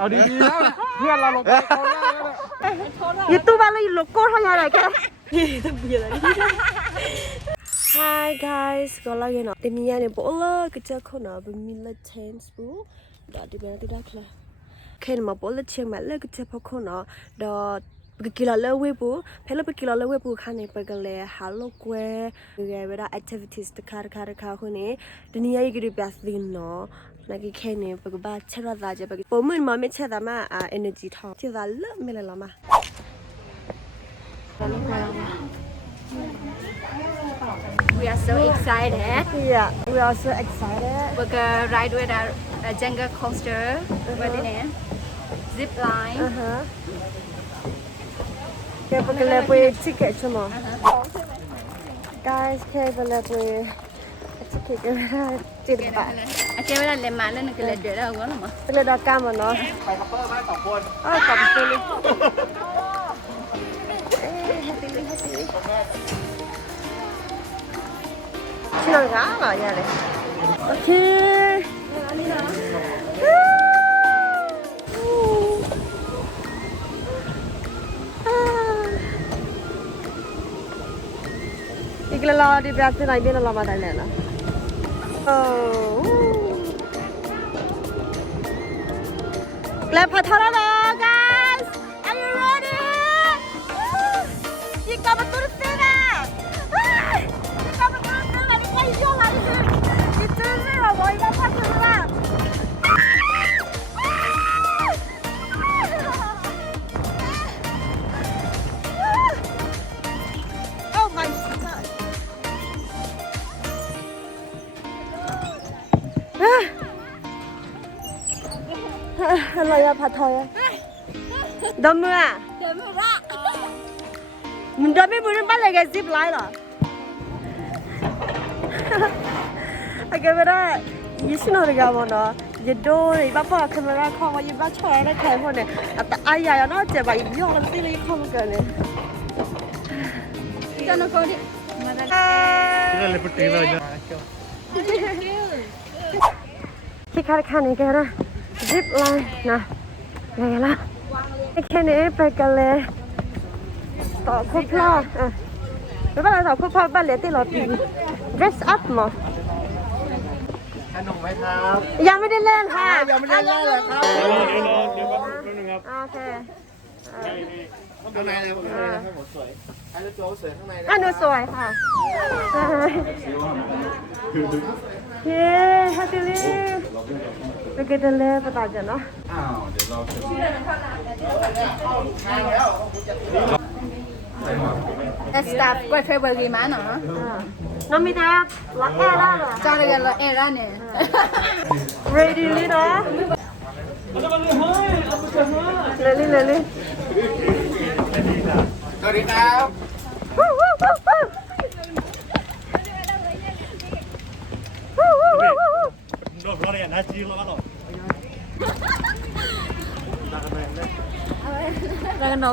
เอาดีๆแล้วเพื่อนเราลงไปเขาได้แล้วเนี่ย 유튜브로 일로 꼴 하냐 이렇게 Hi guys, kalau yang nak tanya ni bola kerja kau nak bermila chance bu, dah di mana tidak lah. Kau nak bola cium mana kerja pak kau nak dah pergi lalu we bu, pelajar pergi lalu we bu kan ni pergi le halau kue, juga ada activities dekat dekat dekat kau ni, dunia ini kita biasa no. nagi kene bagu ba chera da je bagu pomun ma me uh, uh, energy tho che le me le We are so excited. Yeah, we are so excited. We're gonna ride with our uh, Jenga coaster, uh -huh. zip line. Uh huh. Okay, we're gonna buy ticket tomorrow. Uh-huh. Guys, we're gonna buy a ticket. จิตปะอเจ๊ไม่ได้เลยมาเล่นก็เลยเดือดแล้วงั้หรอเป็นเลยดอกกามเนาะไปคัพเปอร์มาสองคนอ้าวสองคนเลยชื่ออะไรคะเหรอยาเลยโอเคอีกแล้วเราดีแบบที่ไหนเบี้ยเรามาได้แน่นะ 오. 래파 털어라. ผัดไทยอะดมมืออะ Đuổi mới ra. มันดมไม่บุญบ้านเลยแกซิปไลน์เหรอไอ้แกไม่ได้ยี่สิบนาฬิกาบ่เนาะยัดโดยบ้าพ่อคาเมราคอมายิบ้าชอได้ใครพวกเนี่ยแต่ไอ้ยายเนาะเจ็บไปย่อกันสิเลยข้อมกันเนี่ย Cho nó cô đi. Mà ra ที่เราเลยไปตีเลยนะที่คาดคันนี่แกนะซิปไลน์นะ ไงล่ะแค่นี้ไปกันเลย ต่อคุกพ่ออะไม่เป็นไรต่อคุกพ่อบ้านเหลือที่เราตี dress up มั้งสนุกไหมครับ ยังไม่ได้เล่นค่ะยังไม่ได้เล่นเลยครับเดี๋ยวรอเดี๋ยวรอเดี๋ยวแป๊บนึงครับโอเค ข้างในเลยข้างในเลยครัสวยอันนี้ตัสวยข้างในนะอะหนูสวยค่ะเย้ฮัตติลี่ look at the left ประกาจันเนาะอ้าวเดี๋ยวเราจะเอสตาร์กวเฟเบอรีมาเนาะน้องมีแต่ละเอร่าเหรอจ้าเลยกันละเอร่าเนี่ย ready ลีนะเลยลี่เลยลี่ สวัสดีครับลากันนอ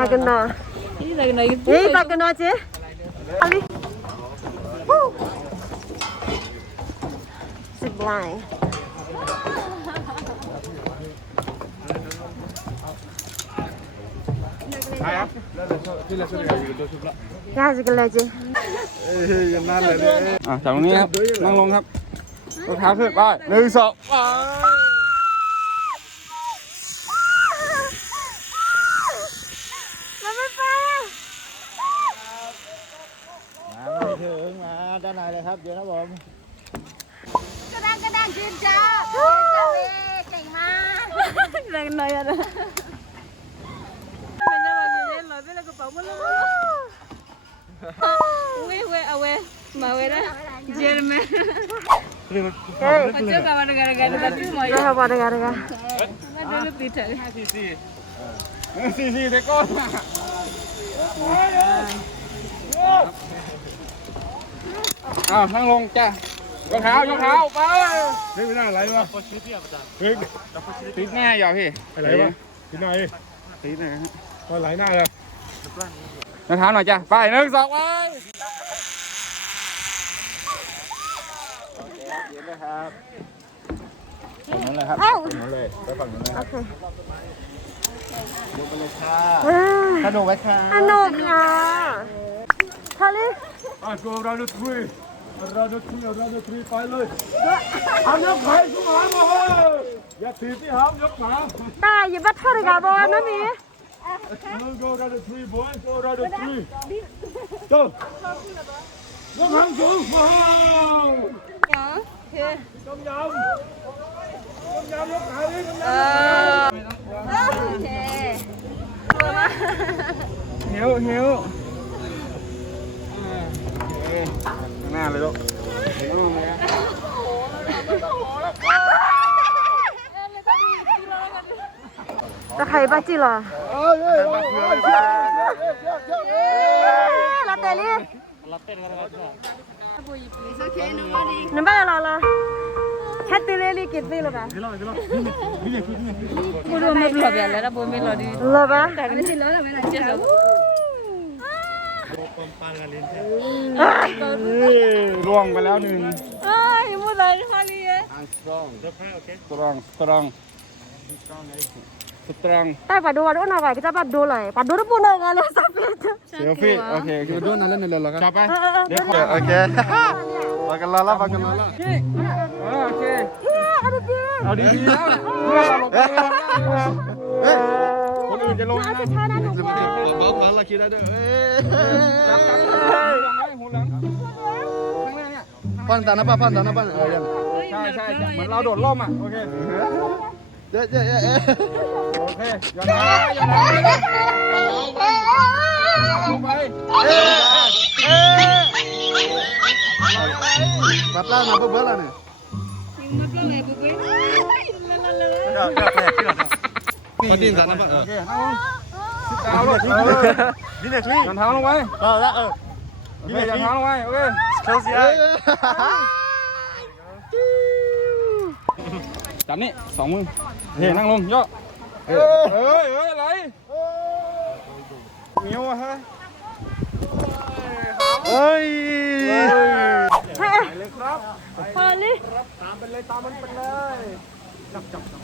ลากันนอนี่ลากันนอนี่ลากันนอเจ๊ไปสิบไลน์ ย่าจะกันเลยจียังน่าเลยอะจากตรงนี้ครับนั่งลงครับรองเท้าขึ้นไปหนึ่งสองด้านในเลยครับเดี๋ยวครัผมกระด้างกระด้างยืนจ้าเก่งมากแรงหน่อยอนะ อนอ้าวนั่งลงจ้ะยกเท้ายกเท้าไปเฮ้ยไม่น่าอะไรวะคนชื่อพี่อาจารย์เฮ้ยติดหน้าอย่าพี่อะไรวะกินหน่อยติดหน้าฮะมาไหลหน้าเลย รองเท้าหน่อยจ้ะ ไปหนึ่งสองไปเย็นนะครับเลยครับฝั่งนู้นเลยไปฝั่งนู้นเลยคโอรับเคลงไปเลยค่ะอ่าขนมไว้ค่ะสนุกอะทาลิอะกูเราดูทรีเราดูทรีเราดูทรีไปเลยห้ามยกไข่กูหามาเฮ้ยอย่าถีบที่หามยกหมาตายอย่าบัดเท่าไรกับบอลนะมี Let's go round the tree, boys. Go round the tree. Go. ยกหางสูงว้าวต้มยำต้มยำยกขาดิต้มยำโอเคหิวหิวหน้าเลยลูกจะใครบ้าจีเหรอเอ้ยเอ้ยเอ้ยเอ้ยเอ้ยเอ้ยลาเตลี่ It's okay nobody นึกว่าอะไรล่ะแคทเตลี่ลี่กินสิหรอปะกูรู้ไม่รู้แบบแล้วบ่ไม่รู้ดิหรอปะแต่ไม่ใช่แล้วไม่น่าเชื่อร่วงไปแล้วหนึ่งเอ้ยมูเลยฮาลีสตรองสตรองสตรองสตรองแต่ปัดดูว่าดูหน่อยก็จะปัดดูเลยปัดดูรูปหน่อยกันเลยสับเป็ดเซลฟี่โอเคคือดูนั่นเล่นในเรือแล้วกันจับไปเออเออเดี๋ยวขอโอเคมากันรอแล้วมากันรอแล้วโอเคเฮ้ยอะไรพี่เอาดีๆแล้วเพื่อนเราลงไปแล้วเฮ้ยคนอื่นจะลงเอานะช้าๆนะหนูว่าบอกมาเราคิดได้ด้วยจับจับหูหลังข้างหน้าเนี่ยปั้นตานะป้าปั้นตานะปั้นเออยังใช่ใช่เหมือนเราโดดร่มอะโอเค เจ๊เจ๊เจ๊โอเคอย่าหนาอย่าหนาลงไปปัดล่างมาเพื่อแล้วเนี่ยมาดินตานะป้าโอเคนั่งลงเท้าลงนี่เนี่ยช่วยยันเท้าลงไว้เออแล้วเออโอเคยันเท้าลงไว้โอเคเขาเสียจับนี่สองมือ โอเคนั่งลงย่อเฮ้ยเฮ้ยเฮ้ยอะไรเหนียวอะฮะเฮ้ยฮาลีตามไปเลยตามมันไปเลย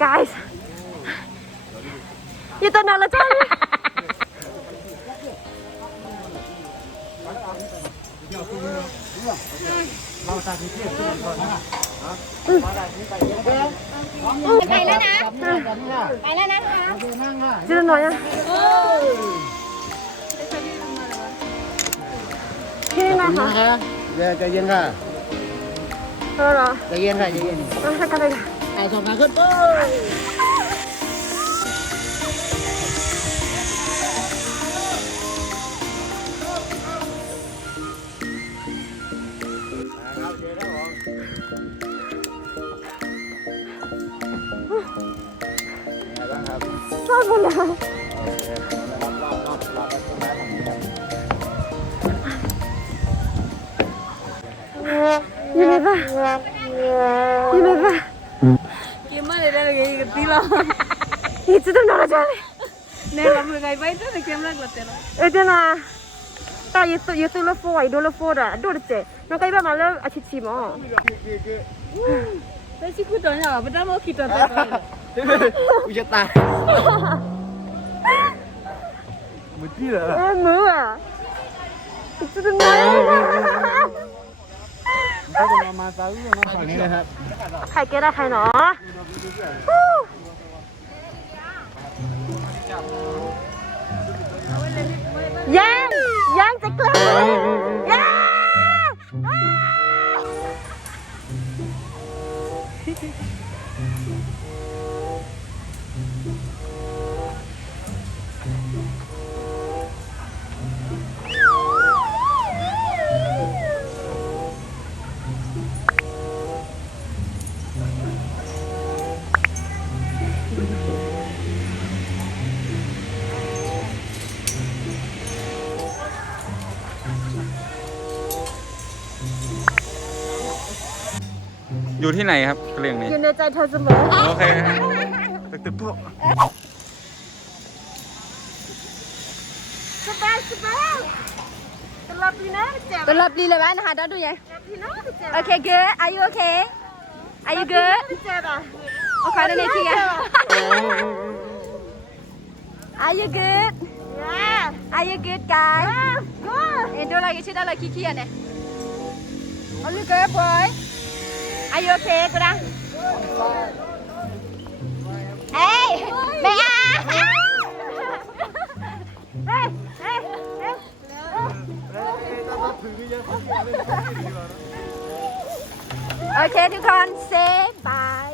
guys อยู่ตรงนั้นละจ้า ไปแล้วนะ ไปแล้วนะคะอยู่ตรงไหนอะที่นี่นะคะเดี๋ยวใจเย็นค่ะเออเหรอใจเย็นค่ะใจเย็นเอาให้กันเลยค่ะไอ้สองขาขึ้นปุ๊บ ป่ะยิ้มไหมป่ะยิ้มมาเลยได้เลยตีเราอีกจะต้องนอนจ้ะเนี่ยเราไม่ไงไปตัวเด็กยังรักเราเต็มเออเจ้านะตาเยสุเยสุละฟอยดูละฟอระดูละเจน้องก็ยังมาแล้วอาทิตย์ชิมอ๋อแต่ชิคุตัวเนี่าไม่ได้มาคิดตัวตัวอุจจาระมือที่เหรอเออมืออะอีกจะต้องนอน มามาซาอื้อมาฝั่งนี้นะครับใครเกได้ใครเนาะยังยังจะกลับยัง อยู่ที่ไหนครับเรื่องนี้ อยู่ในใจเธอเสมอโอเคตึกตึกพวกสบายสบายตลอดปีนะเจ็บ Terlap di lebaran ada tuh ya. ปีนะเจ็บ Okay, good. Are you okay? Are you good โอเคนั่นเองที่ Are you good Are you good guys เอ็นดูอะไรกันชื่ออะไรขี้ๆเนี่ย Are you good boy Are you okay กูดังเฮ้ยไม่เอาเฮ้ยเฮ้ยเฮ้ยโอเคทุกคนเซบาย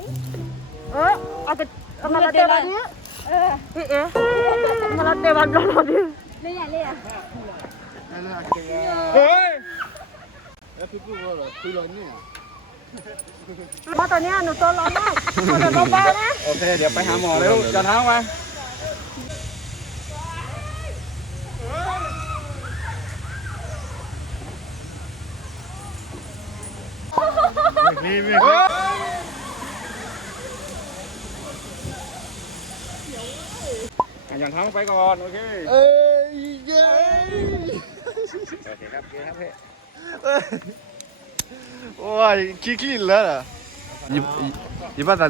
เออเอาแต่เอามาละเตวันนี้เออพี่เอ๊ะมาละเตวันรอรอดินี่อะนี่อะเฮ้ยแล้วพี่พูดว่า เหรอคุยร้อนเนี่ยมาตอนนี้หนูตัวร้อนมากขอเดินเบาๆนะ โอเค เดี๋ยวไปหาหมอเร็วจันท้างมานี่มีเฮ้ยจันท้างไปก่อน โอเค เอ้ยเย้ โอเคครับโอเคครับพี่โอ้ยขี้ขี้แล้วอะยิบยิบบ้านตาเห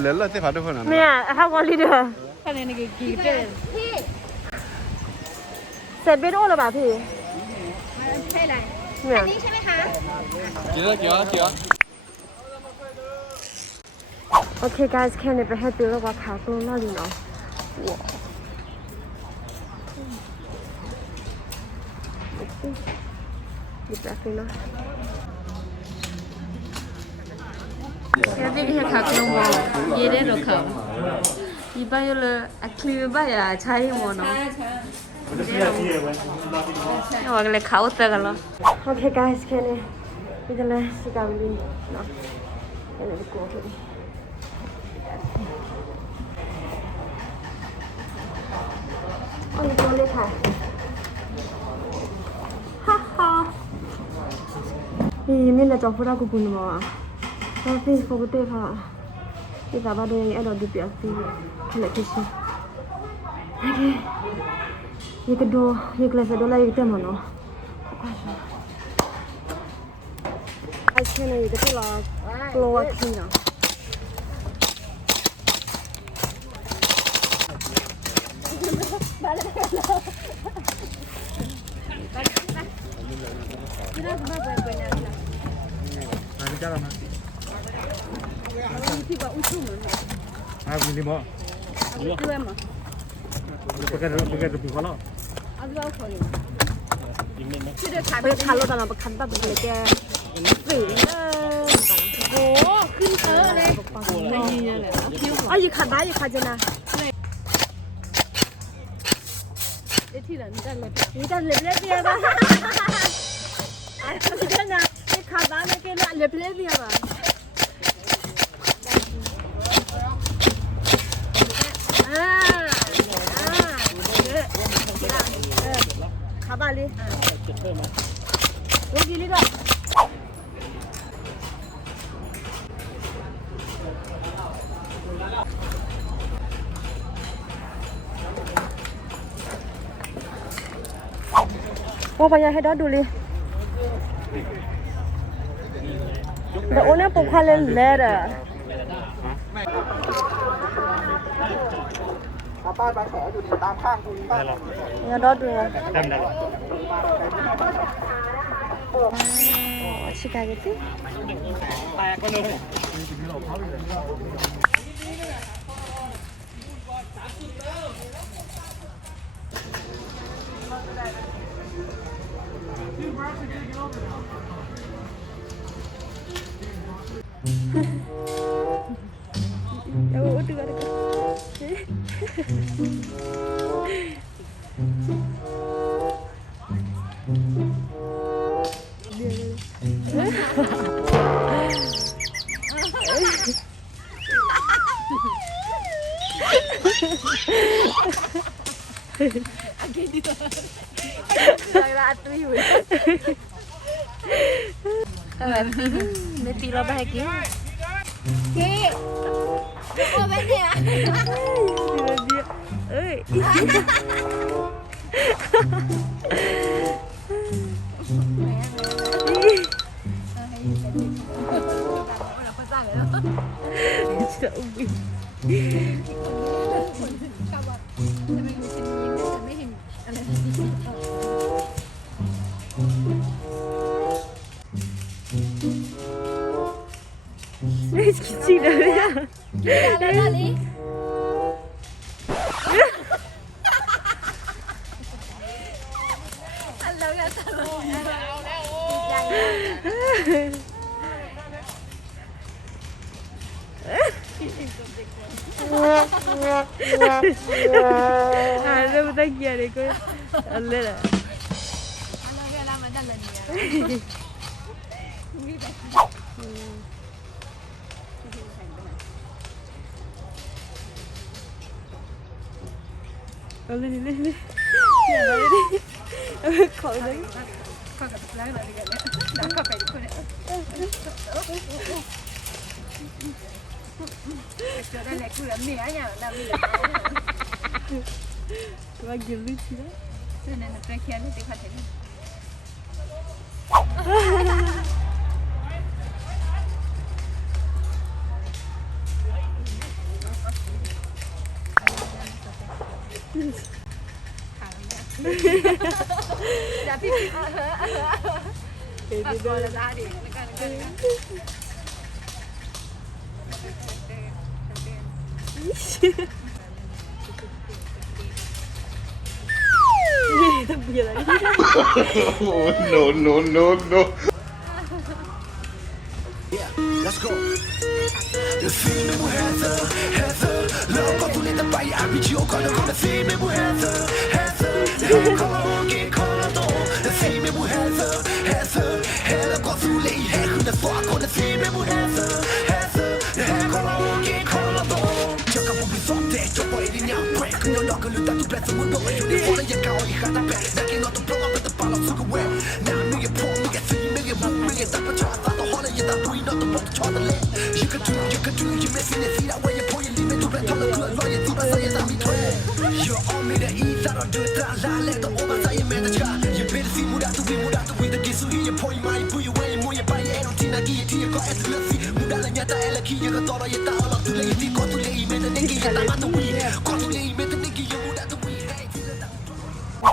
ลือแล้วที่ผ่านทุกคนอะเนี่ยถ้าวอลลีเดอร์คะแนนกี่กี่เดือนพี่เสร็จวิดีโอแล้วป่ะพี่ใช่ไรเนี่ยนี่ใช่ไหมคะเกี่ยวเกี่ยวเกี่ยวโอเค guys แค่นี้ไปให้ดูแล้วว่าขาตัวน่าดีเนาะว้าวหยิบแบบนี้เนาะ 여기를 가끔 뭐 예래로 가고 이바요를 아키바야 자이모노 원래 가오다 갈라 Okay guys, can I? Kita lah si kambing. No, kita nak kuat ni. Oh, ni boleh tak? Haha. Ini mana cakap aku pun mau. แค่นี้ดีกว่าพี่อันนี้ตัวเล็กค่ะฮ่าฮ่านี่ไม่น่าจะพูดได้กูปุ่นม Ah, beli mo. Dua mo. Pekan pekan tu pun kalau. Aduh, aku ni. Sudah kan? Pekan kalau dalam pekan tak boleh ke. Beli. โอ้ขึ้นเตอเลยไม่ยืนเลยอ๋ออยู่ขาดได้อยู่ขาดจะนะเดี๋ยวที่หลังจะเลยนี่จะเล็บเล็บเนี่ยบ้างอะไรก็ได้นะไอ้ขาดได้ไม่เกินละเล็บเล็บเนี่ยบ้าง ali. Ah, aqui, liga. Oh, vai aí, dá dulê. Da onde é pouco além? ป้ายใบแผอยู่ตามข้างคุณป้าหรอเนื้ดอดเรือจำได้หรอชิคาเกตี้ ไม่ตีเราไปกินกี่ตัวเป็นเนี่ยเอ้ยจะอุ้ย hiç küçükler ya. Arda bu da giyerek. Allah'a. Allah'a rağmen de Allah'a. Ờ, lên đi, lên đi. Lên đi. đi. Khỏi đấy. Bak girdi içine. Sen ne kadar kendini dikkat edin. oh, no, no, no, no. Yeah, let's go. The Heather, Heather, love of Vai rapidinho quando eu comecei mesmo reza, reza Karaoke, Colorado Eu sei mesmo reza, reza Ela consulei, recuda só Comecei mesmo reza, reza Karaoke, Colorado Joga pro bisote, chopo e linha Break, no no, que luta tu me a pro, me a see, me a move You can do, you can do, you missing it See that way you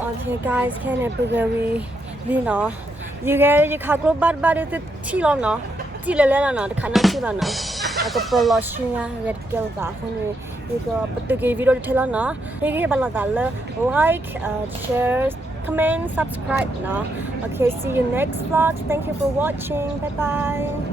Okay guys, can I bring we you know you get you can go bad bad. It tea long no? Tea le le no? The kana tea long no? A ko polo get red girl ga phone you go but video the tell no? You get bala da like uh, share comment subscribe no? Okay see you next vlog. Thank you for watching. Bye bye